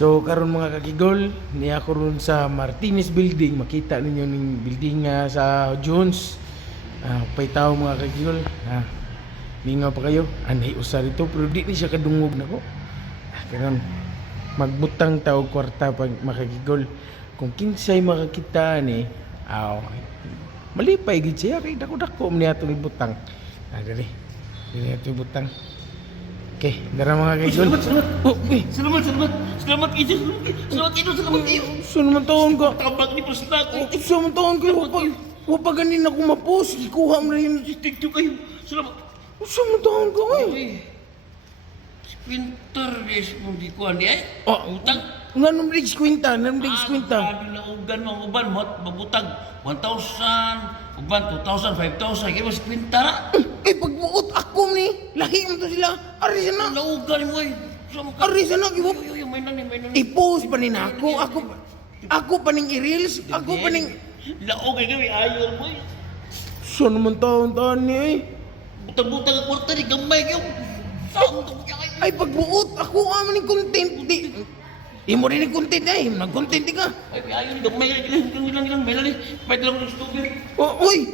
So karon mga kakigol, niya ako ron sa Martinez Building. Makita ninyo ning building nga sa Jones. Paitaw mga kakigol. Lingaw pa kayo. Anay usa rito pero di ni siya kadungog nako. Karon magbutang taog kwarta pag makakigol. Kung kinsay makakita ni, malipay gid siya kay dako-dako man niya butang. Dali. Dili ato butang. Okay, dara mga kakigol. Salamat. Salamat kayo. Salamat kayo. So naman taon ka. Tabag ni Pras na ako. So naman taon ka. Wapa ganin ako mapos. Ikuha mo na yun. Thank you kayo. Salamat. So naman taon ka eh. Pinter guys mong di ko ani ay. Utang. Nga nung Riggs Quinta. Grabe na ugan mga uban mo mabutag 1,000, uban 2,000, 5,000 kaya mas kwinta. Pagbuot ako ni. Lahi mo to sila. Ari sana. Naugan mo ay. Ari sana. May nani. I-post pa nin ako. Ako pa ning i-reels. Ako pa ning... Laog ay kami ayaw mo ay. So naman taon niya eh. Butang-butang ang kwarta ni gamay kayo. Saan ito mo kaya Ay pagbuot. Ako aman ng content. Di mo rin yung content eh. Nag-content ka. ay ayaw ni gamay. Ilang. May nani. Pwede lang ng stupid. Hoy!